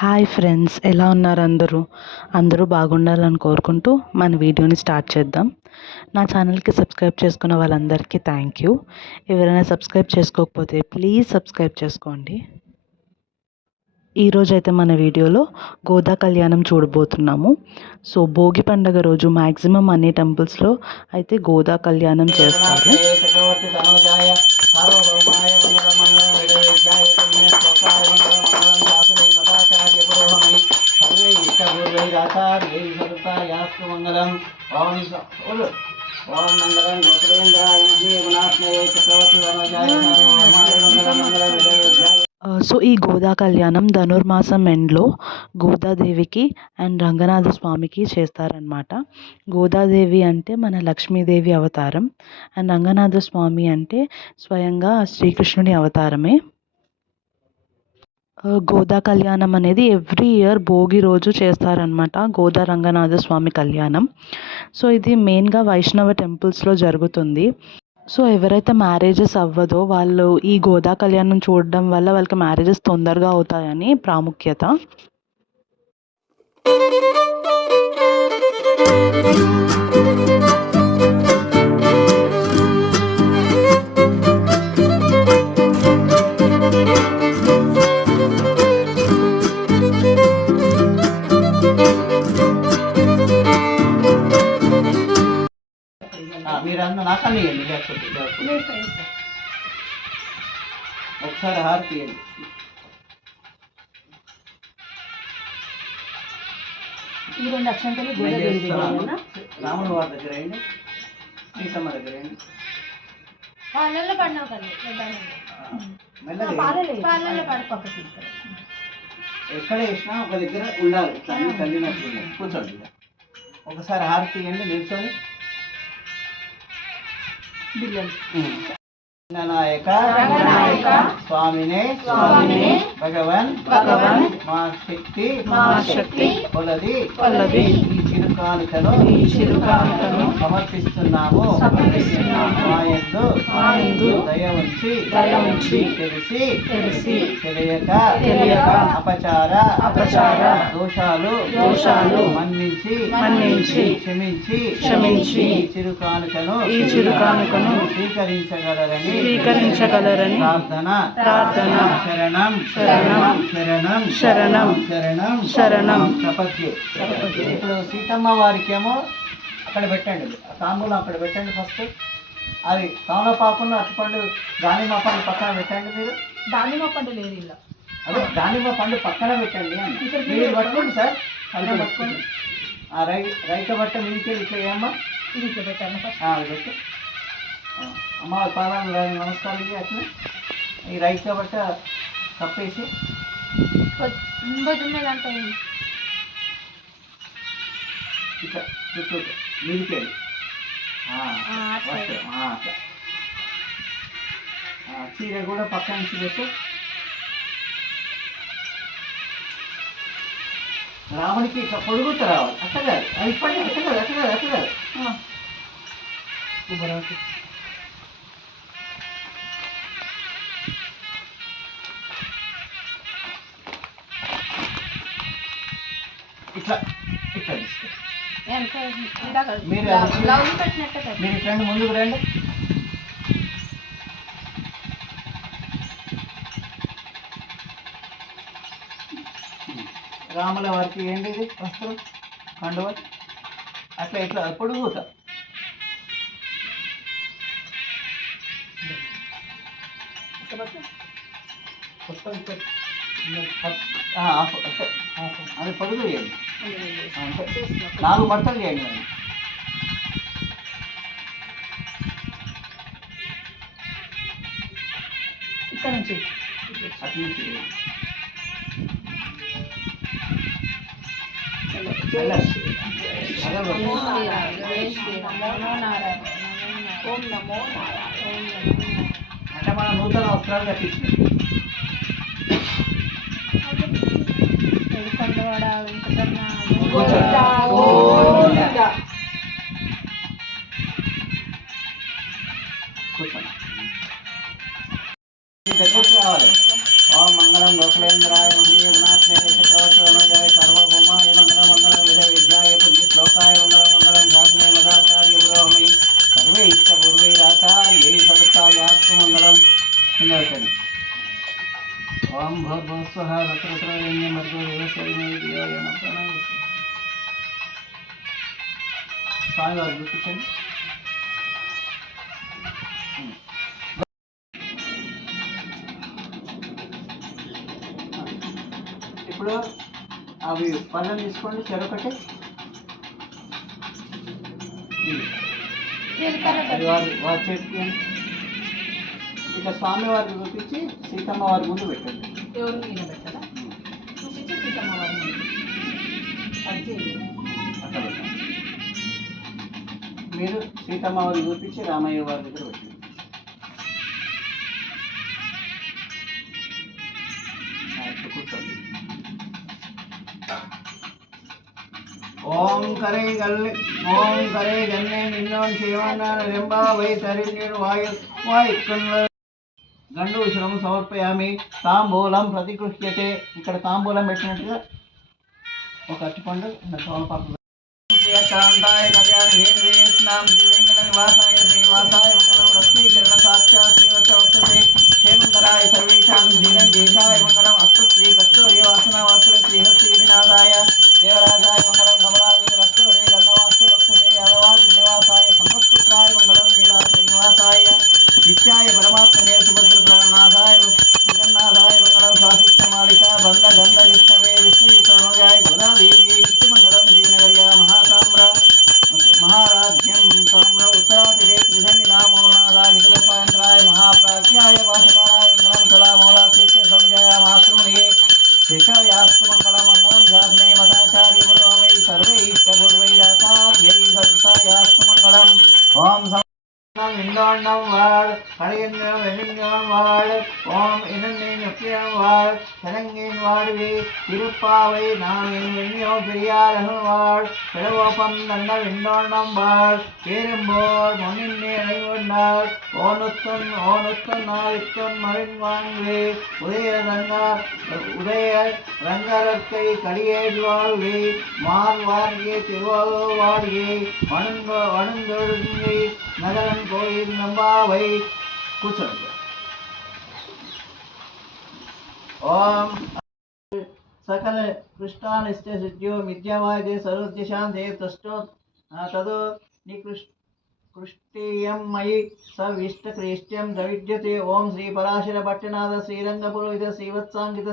Hi friends, ఎలా ఉన్నారు అందరూ? అందరూ బాగుండాలని కోరుకుంటూ మన వీడియోని స్టార్ట్ చేద్దాం. నా ఛానల్కి సబ్స్క్రైబ్ చేసుకున్న వాళ్ళందరికీ థ్యాంక్ యూ. ఎవరైనా సబ్స్క్రైబ్ చేసుకోకపోతే ప్లీజ్ సబ్స్క్రైబ్ చేసుకోండి. ఈరోజు అయితే మన వీడియోలో గోదా కళ్యాణం చూడబోతున్నాము. సో భోగి పండుగ రోజు మ్యాక్సిమం అన్ని టెంపుల్స్లో అయితే గోదా కళ్యాణం చేస్తారు. మంగళం ఓం ఓం మంగళం గోత్రేంద్రాయ గుణాత్మయే చక్రవర్తి వనజాయ సో ఈ గోదా కళ్యాణం ధనుర్మాసం ఎండ్లో గోదాదేవికి అండ్ రంగనాథ స్వామికి చేస్తారనమాట. గోదాదేవి అంటే మన లక్ష్మీదేవి అవతారం అండ్ రంగనాథ స్వామి అంటే స్వయంగా శ్రీకృష్ణుని అవతారమే. గోదా కళ్యాణం అనేది ఎవ్రీ ఇయర్ భోగి రోజు చేస్తారనమాట, గోదా రంగనాథ స్వామి కళ్యాణం. సో ఇది మెయిన్గా వైష్ణవ టెంపుల్స్లో జరుగుతుంది. సో ఎవరైతే మ్యారేజెస్ అవ్వదో వాళ్ళు ఈ గోదా కళ్యాణం చూడడం వల్ల వాళ్ళకి మ్యారేజెస్ తొందరగా అవుతాయని ప్రాముఖ్యత. మీరందరూ నాకన్నా ఇవ్వండి, ఒకసారి హారతి ఇవ్వండి. ఈ రెండు అక్షంతలు రాముడు వారి దగ్గర అయ్యండి, సీతమ్మ దగ్గర అయ్యండి. ఎక్కడ వేసినా ఒక దగ్గర ఉండాలి, తల్లినట్టు కూర్చోండి. ఒకసారి హారతి ఇవ్వండి నిల్చొని. గణనాయక స్వామినే భగవన్ మా శక్తి కొలది ఈ చిరుకానుకను సమర్పిస్తున్నాము. మా యందు దయ ఉంచి తెలిసి తెలియక అపచార దోషాలు మన్నించి క్షమించి ఈ చిరుకానుకను స్వీకరించగలరని ప్రార్థన. శరణం ప్రపత్తి. ఇప్పుడు సీతమ్మ వారికేమో అక్కడ పెట్టండి, తాంబూలం అక్కడ పెట్టండి. ఫస్ట్ అది తమలపాకును అరటిపండు దానిమ్మ పండు పక్కన పెట్టండి. మీరు దానిమ్మ పండు లేదు ఇలా, అదే దానిమ్మ పండు పక్కన పెట్టండి అని మీరు పట్టుకోండి సార్. అది పట్టుకోండి. రైత బట్ట మీకే ఇట్లా ఏమ్మా ఇది ఇట్లా పెట్టాను. అది పెట్టు. అమ్మ పాదాలు నమస్కారం చేసి అట్లా ఈ రైస్ కాబట్టి కప్పేసి ఇట్లా చుట్టూ మీదికెళ్ళి అట్లా చీర కూడా పక్క నుంచి పెట్టు. రాముడికి ఇట్లా పొడుగుతూ రావాలి. అట్లా కాదు, అది ఇప్పటి అట్లా కాదు. ఇట్లా మీరు రండి, ముందుకు రండి. రాముల వారికి ఏంటి ఇది వస్త్రం కండువ అట్లా ఇట్లా పొడుగుతా. అది పొడుగు చేయండి, 4 మడతలు చేయండి. ఇక్కడ నుంచి అటు నుంచి అంటే మనం నూతన వస్త్రాలు కట్టించినాం. కూర్చోండి. దగ్గరికి రావాలి. ఓం మంగళం గోకులేంద్రాయ మహనీయ గుణాత్మేయ చక్రవర్తి స్వామివారు చూపించండి. ఇప్పుడు అవి పళ్ళని తీసుకోండి చెరొకటి. అది వారి చేతికి ఇక స్వామివారికి చూపించి సీతమ్మ వారి ముందు పెట్టండి. ఎవరు ఈయన పెట్టారా? చూపించి సీతమ్మ వారిని అది చేయాలి. అక్కడ పెట్టండి. మీరు సీతమ్మ వారికి చూపించి రామయ్య వారి దగ్గర పెట్టండి. ఇప్పుడు కూర్చోండి. ఓం కరే గన్నే నిన్నోన్ శివన్నాన రెంబా వై తరిణ్యుడు వాయుక్కున్న గండు శ్రమ సమర్పయామి. తాంబూలం ప్రతికృష్యతే. ఇక్కడ తాంబూలం పెట్టినట్టుగా ఒక అరటిపండు తోలపాకు. శ్రీకాంతాయ కళ్యాణ హేతువేష్ణాం శ్రీవేంకట నివాసాయ శ్రీనివాసాయ మంగళం. లక్ష్మీ చరణ సాక్షాత్ శ్రీవత్సవస్తతే క్షేమంకరాయ సర్వేషాం శ్రీరంజేశాయ మంగళం. అస్తు శ్రీ కస్తూరి వాసన వాసుర శ్రీహస్త్రీనాథాయ దేవరాజాయ మంగళం. కమలాది కస్తూరి గంధవాసు వస్తతే అవవా శ్రీనివాసాయ సంపత్పుత్రాయ మంగళం. నీలా శ్రీనివాసాయ నిత్యాయ పరమాత్మనే సుభద్ర ప్రాణనాథాయ జగన్నాథాయ మంగళం. శాసిష్ట మాళిక బంధ గంధ విష్ణవే విష్ణుయుక్తమోజాయ గోదాదేవి నిత్యమంగళం. శ్రీనగర్య మహారాజ్యం తామ్ర ఉత్తరాతిరే త్రిసంధినామోనాథాయ శుభపాయంత్రాయ మహాప్రాఖ్యాయ భాషకారాయ మంగళం. తలామూలా తీర్థ సంజయ మాతృమునిగే శేషయాస్తు మంగళం. మంగళం జాస్మే మతాచార్య పురోమై సర్వైష్టపూర్వైరాచార్యై సర్వతాయాస్తు మంగళం. ఓం ఇందోండం వాడు కడిగిందం వెలింగం వాడు ఓం ఇదం వాడు తెలంగేన్ వాడువి తిరుప్పావై నామిన్ వెన్నో పెరియారహం వాడు పెడవోపం దండ విందోండం వాడు పేరెంబోర్ మొన్నిన్నే అడిగొండాడు ఓనుత్తన్ నావిత్తన్ మరిన్ వాంగ్వి உதய ரங்கரத்தை கடியேடு வாழ்வி மார் வாரியே திருவாரோ வாடியே வணுந்தொழுங்கை நகரன் கோயில் நம்பாவை. కూర్చోండి. ఓం సకల కృష్ణానిష్ట సిద్ధ్యో మిథ్యావాదే సర్వద్యశాంతే తష్టో తదో నికృష్టీయం మయి సవిష్టక్రిష్ట్యం ద్రవిడ్యతే. ఓం శ్రీ పరాశర భట్టనాథ శ్రీరంగపురోహిత శ్రీవత్సాంగిత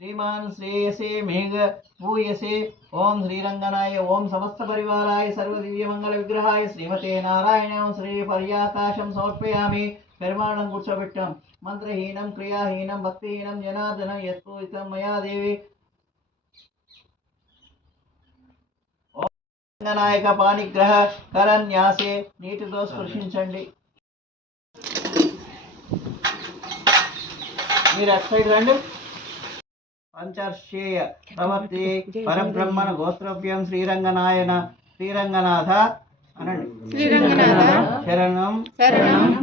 శ్రీమాన్ శ్రేయసే మేఘ భూయసే. ఓం శ్రీరంగనాయ ఓం సమస్త పరివారాయ సర్వదివ్యమంగళ విగ్రహాయ శ్రీమతే నారాయణ శ్రీ పర్యాకాశం సమర్పయామి. పరిమాణం కూర్చోబెట్టాం. మంత్రహీనం క్రియాహీనం భక్తిహీనం జనార్దనం యత్పూజితం మయా దేవి. ఓం రంగనాయక పాణిగ్రహ కరన్యాసే. నీటితో స్పృశించండి. మీరు అటు సైడ్ రండి. పంచర్షేయ ప్రవర్తి పరబ్రహ్మణ గోత్రవ్యం శ్రీరంగనాథ అనండి. శరణం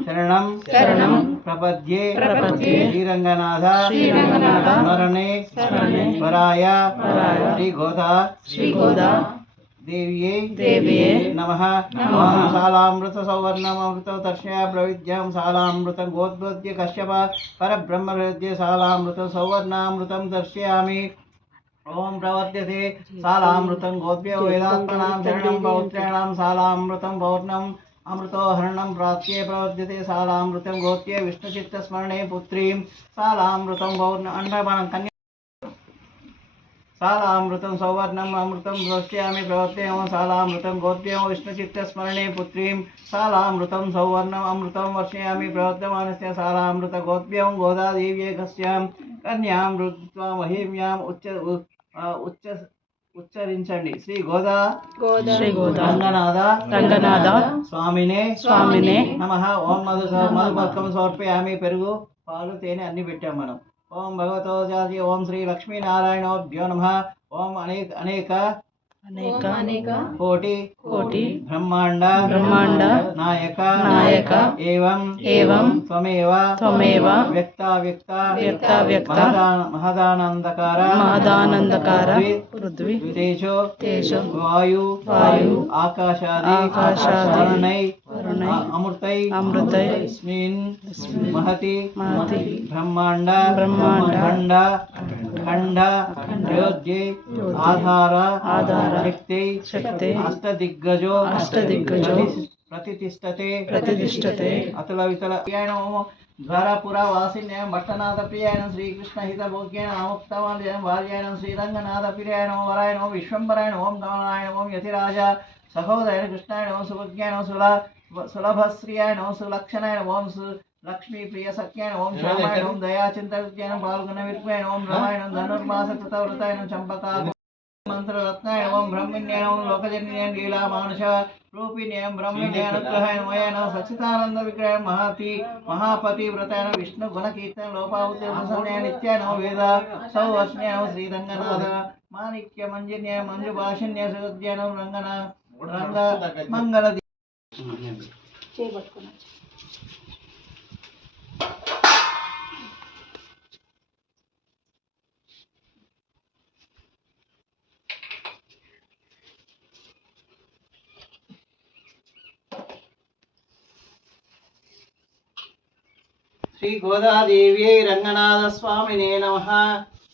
శరణం శరణం ప్రపద్యే శ్రీరంగనాథ స్మరణే స్వరాయ శ్రీగోదా దేవ్యే నమః. ఓం శాలామృత సౌవర్ణమృత దర్శయ ప్రవిద్యాం శాలామృతం గోద్వద్య కశ్యప పరబ్రహ్మహృద్య శాలామృత సౌవర్ణామృతం దర్శయామి. ఓం ప్రవర్త్యతే శాలామృతం గోద్భ్యో వేదాత్మనాం శరణం పౌత్రాణం శాలామృతం పౌర్ణం అమృతోహరణం ప్రాప్త్యే ప్రవర్ధ్యతే శాలామృతం గోత్యే విష్ణుచిత్త స్మరణే పుత్రీం శాలామృతం పౌర్ణ అంటే మనం కన్య శాలామృతం సౌవర్ణం అమృతం దృష్ట్యామి ప్రవర్తేమో శాలామృతం గోప్యేమో విష్ణుచిత్త స్మరణే పుత్రీం శాలామృతం సౌవర్ణం అమృతం వర్షయామి ప్రవర్తమానస్య శాలామృత గోప్యం గోదాదేవ్యేకస్యాం కన్యాం రుద్ధ్వా మహిమ్యాం ఉచ్చరించండి. శ్రీ గోదా రంగనాథ స్వామినే నమః. ఓం మధుపర్కం సమర్పయామి. పెరుగు పాలు తేనె అన్ని పెట్టాం మనం. ఓం భగవతో జాతి ఓం శ్రీ లక్ష్మీనారాయణోభ్యో నమః. ఓం అనేక అనేక అనేక కోటి కోటి బ్రహ్మాండ బ్రహ్మాండ నాయక నాయక ఏవం ఏవం త్వమేవ త్వమేవ వ్యక్త వ్యక్త మహదానందకార మహదానందకార పృథ్వీ తేజో తేజో వాయు ఆకాశాది వరుణై అమృతై అస్మిన్ మహతి బ్రహ్మాండ ఖండ యోజ్యే ఆధార శక్తి అష్టదిగ్గజో ప్రతిష్ఠతే అతుల వితల ద్వారపుర వాసిన్యం భట్టనాథ ప్రియాయనం శ్రీకృష్ణ హిత భోగ్యేన ఆముక్తమాల్యం వార్యాయనం శ్రీరంగనాథ ప్రియాయనం వరాయణం విశ్వంబరాయణ ఓం కమలాయణ ఓం యతిరాజ సహోదయన కృష్ణాయన ఓం సుభగ్యాయన సులభశ్రియాయన ఓం సులక్షణాయన ఓం లక్ష్మీ ప్రియ సఖ్యాయన ఓం శ్యామాయణ ఓం దయాచింతన పాల్గొన విర్పయాయన ఓం రమాయణం ధనుర్మాస కృతవృతాయన చంపకా మంత్రరత్నాయన ఓం బ్రహ్మణ్యాయ ఓం లోకజన్యాయ లీలా మానుష రూపిణ్యాయ బ్రహ్మణ్యాయ అనుగ్రహాయ మయాన సచ్చిదానంద విగ్రహాయ మహాపతి వ్రతాయన విష్ణు గుణకీర్తన లోపావతి ప్రసన్నాయ నిత్యాయ నమో వేద సౌవస్న్యాయ శ్రీరంగనాథ మాణిక్య మంజన్యాయ మంజు భాషన్యాయ సుగద్యానం రంగ మంగళ చేయబట్టుకున్నా శ్రీ గోదాదేవి రంగనాథ స్వామినే నమః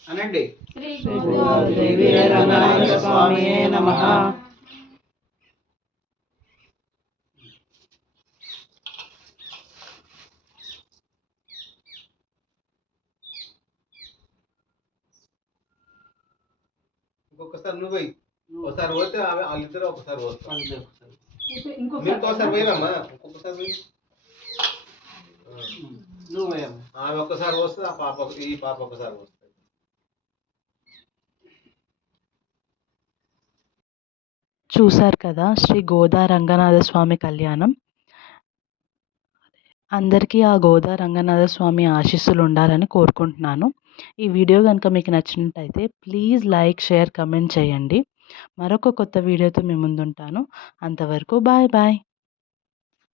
అనండి. శ్రీ గోదాదేవి రంగనాథ స్వామియే నమః. ఇంకొకసారి నువ్వు పోయి ఒకసారి పోతే వాళ్ళిద్దరు ఒకసారి పోతారు. ఇంకొకసారి ఇంకోసారి పోయినమ్మా ఇంకొకసారి పోయి నువ్వు ఆమె ఒక్కసారి వస్తుంది ఆ పాప ఈ పాప ఒకసారి వస్తుంది. చూశారు కదా శ్రీ గోదా రంగనాథ స్వామి కళ్యాణం. అందరికీ ఆ గోదా రంగనాథ స్వామి ఆశీస్సులు ఉండాలని కోరుకుంటున్నాను. ఈ వీడియో కనుక మీకు నచ్చినట్టయితే ప్లీజ్ లైక్, షేర్, కమెంట్ చేయండి. మరొక కొత్త వీడియోతో మీ ముందుంటాను. అంతవరకు బాయ్ బాయ్.